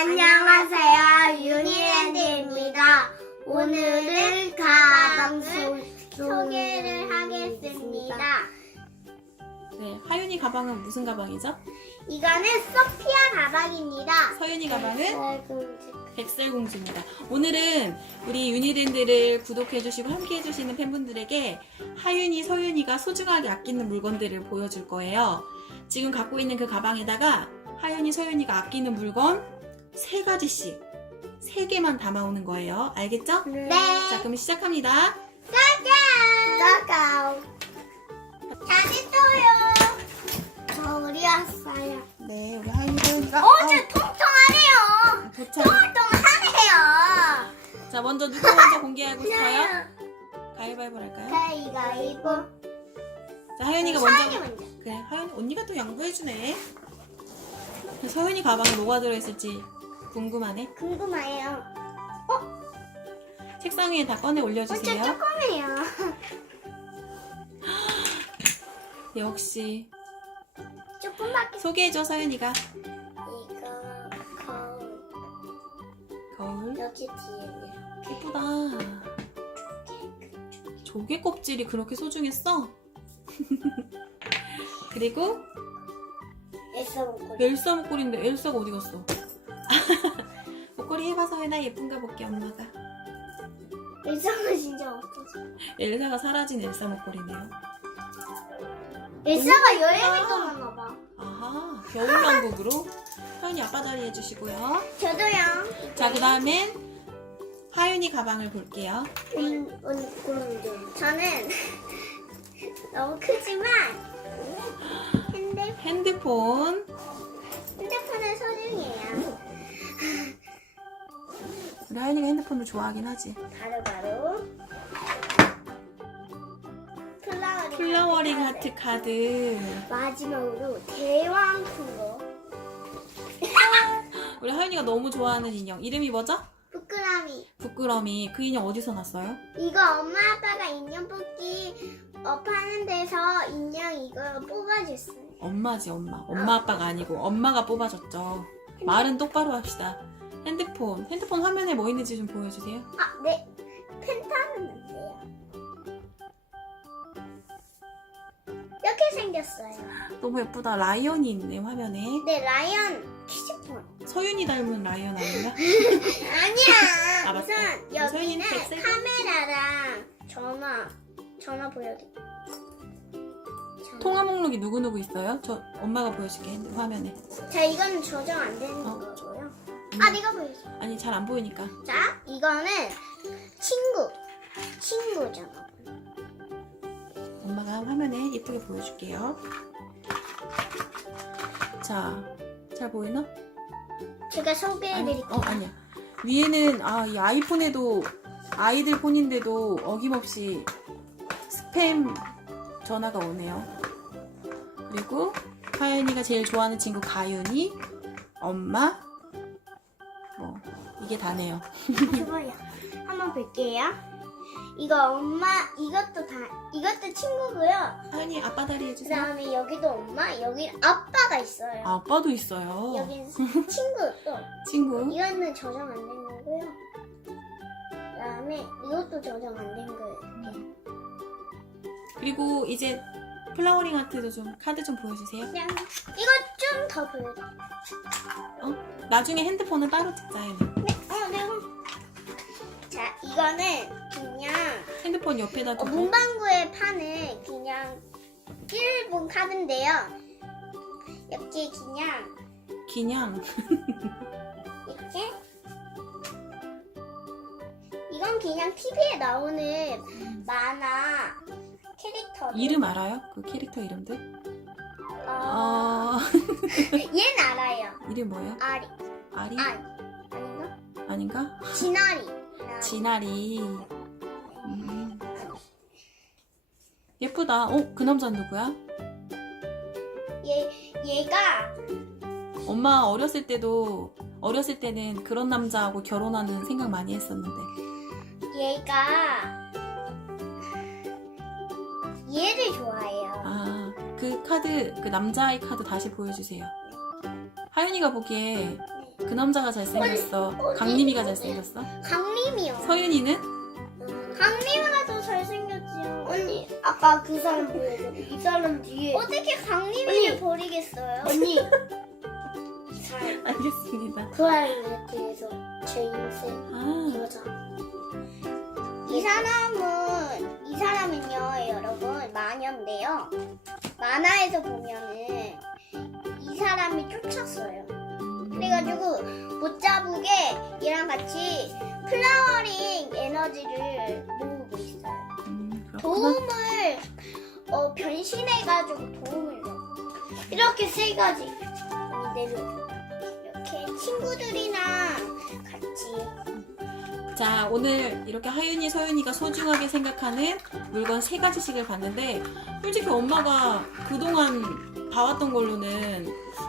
안녕하세요. 유니랜드입니다. 오늘은 가방 소, 소개를 하겠습니다. 네, 하윤이 가방은 무슨 가방이죠? 이거는 소피아 가방입니다. 서윤이 가방은 공주. 백설공주입니다. 오늘은 우리 유니랜드를 구독해주시고 함께해주시는 팬분들에게 하윤이, 서윤이가 소중하게 아끼는 물건들을 보여줄 거예요. 지금 갖고 있는 그 가방에다가 하윤이, 서윤이가 아끼는 물건 세 가지씩 세 개만 담아오는 거예요. 알겠죠? 네. 자, 그럼 시작합니다. 짜잔! 짜잔! 잘했어요. 저울이 왔어요. 네, 우리 서윤이가 어, 저 통통하네요. 도착. 통통하네요. 자, 먼저 누구 먼저 공개하고 싶어요? 가위바위보 할까요? 가위가위보. 자, 하윤이가 서연이 먼저. 먼저. 그래, 하윤 언니가 또 양보해주네. 서윤이 가방에 뭐가 들어있을지 궁금하네. 궁금해요. 책상 위에 다 꺼내 올려주세요. 조그매요. 역시 조금밖에. 소개해줘, 서윤이가. 이거 거울. 거울. 여기 뒤에는 예쁘다. 조개 껍질이 그렇게 소중했어? 그리고 엘사 목걸이. 엘사 목걸이인데 엘사가 어디 갔어? 목걸이 해봐, 서윤아. 예쁜가 볼게, 엄마가. 엘사가 진짜 없어져. 엘사가 사라진 엘사 목걸이네요. 엘사가 여행을 떠났나 봐. 아하, 겨울왕국으로 서윤이 아빠 자리 해주시고요. 저도요. 자, 그 다음엔 하윤이 가방을 볼게요. 음, 음, 음, 저는 너무 크지만 핸드 핸드폰. 핸드폰은 소중해요. 우리 하윤이가 핸드폰을 좋아하긴 하지. 바로 바로 플라워링, 플라워링 하트 하트 카드. 마지막으로 대왕 큰 거. 우리 하윤이가 너무 좋아하는 인형. 이름이 뭐죠? 부끄러미. 부끄러미. 그 인형 어디서 났어요? 이거 엄마 아빠가 인형 뽑기 어, 파는 데서 인형 이거 뽑아줬어요. 엄마지, 엄마. 엄마 아빠가 아니고 엄마가 뽑아줬죠. 말은 똑바로 합시다. 핸드폰. 핸드폰 화면에 뭐 있는지 좀 보여주세요. 아, 네. 펜타는 안 돼요. 이렇게 생겼어요. 너무 예쁘다. 라이언이 있네, 화면에. 네, 라이언 키즈폰. 서윤이 닮은 라이언 아닌가? 아니야. 아, 맞다. 우선 여기는 백색 카메라랑 전화, 전화 보여드릴게요. 전화. 통화 목록이 누구누구 있어요? 저 엄마가 보여줄게, 핸드 화면에. 자, 이거는 저장 안 되는 어. 음. 아, 내가 보여줘. 아니, 잘 안 보이니까. 자, 이거는 친구. 친구잖아. 엄마가 화면에 예쁘게 보여줄게요. 자, 잘 보이나? 제가 아니, 소개해드릴게요. 어, 아니야. 위에는, 아, 이 아이폰에도, 아이들 폰인데도 어김없이 스팸 전화가 오네요. 그리고, 하연이가 제일 좋아하는 친구 가윤이, 엄마, 뭐, 이게 다네요. 좋아요. 한번 볼게요. 이거 엄마, 이것도 다, 이것도 친구고요. 하연이 아빠 다리 그 해주세요. 다음에 여기도 엄마, 여기 아빠가 있어요. 아, 아빠도 있어요. 여기는 친구 또. 친구. 이거는 저장 안 된 거고요. 그 다음에 이것도 저장 안 된 거예요. 이렇게. 그리고 이제 플라워링 아트도 좀, 카드 좀 보여주세요. 그냥 이거 좀 더 보여줘. 어? 나중에 핸드폰은 따로 찍자, 하연이. 네, 핸드폰 옆에다 어, 두고. 문방구에 파는 그냥 일본 카드인데요. 이렇게 그냥 그냥 이렇게 이건 그냥 TV에 나오는 만화 캐릭터. 이름 알아요? 그 캐릭터 이름들? 어, 어... 얘는 알아요. 이름 뭐예요? 아리. 아리? 아니 아닌가? 아닌가? 진아리. 진아리. 음. 예쁘다. 어? 그 남자 누구야? 얘 얘가 엄마 어렸을 때도 어렸을 때는 그런 남자하고 결혼하는 생각 많이 했었는데. 얘가 얘를 좋아해요. 아, 그 카드, 그 남자아이 카드 다시 보여주세요. 하윤이가 보기에 네. 그 남자가 잘생겼어. 강림이가 잘생겼어. 강림이요. 서윤이는? 강림이가 더 잘생겼지요. 언니 아까 그 사람 보여줘. 이 사람 뒤에. 어떻게 강림이를 언니. 버리겠어요? 언니. 이 사람. 알겠습니다. 그 사람 뒤에서 제 인생 아, 여자. 이 사람은 이 사람은요, 여러분 마녀인데요. 만화에서 보면은 이 사람이 쫓았어요. 그래가지고 못 잡게 얘랑 같이 플라워링 에너지를 모으고 그렇구나. 도움을 어, 변신해가지고 도움을 줘. 이렇게 세 가지. 언니 내려줘. 이렇게 친구들이랑 같이 자, 오늘 이렇게 하윤이, 서윤이가 소중하게 생각하는 물건 세 가지씩을 봤는데, 솔직히 엄마가 그동안 봐왔던 걸로는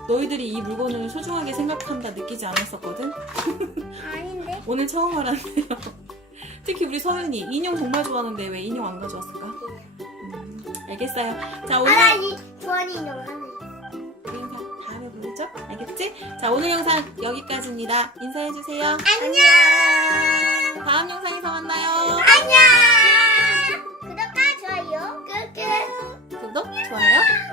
너희들이 이 물건을 소중하게 생각한다 느끼지 않았었거든? 아닌데? 오늘 처음 알았네요. 특히 우리 서윤이 인형 정말 좋아하는데 왜 인형 안 가져왔을까? 음, 알겠어요. 자 오늘 아, 하나 이 주원이 인형 하나. 영상 다음에 보겠죠? 알겠지? 자 오늘 영상 여기까지입니다. 인사해 주세요. 안녕. 다음 영상에서 만나요. 안녕. 구독과 좋아요. 끝끝. 구독 좋아요.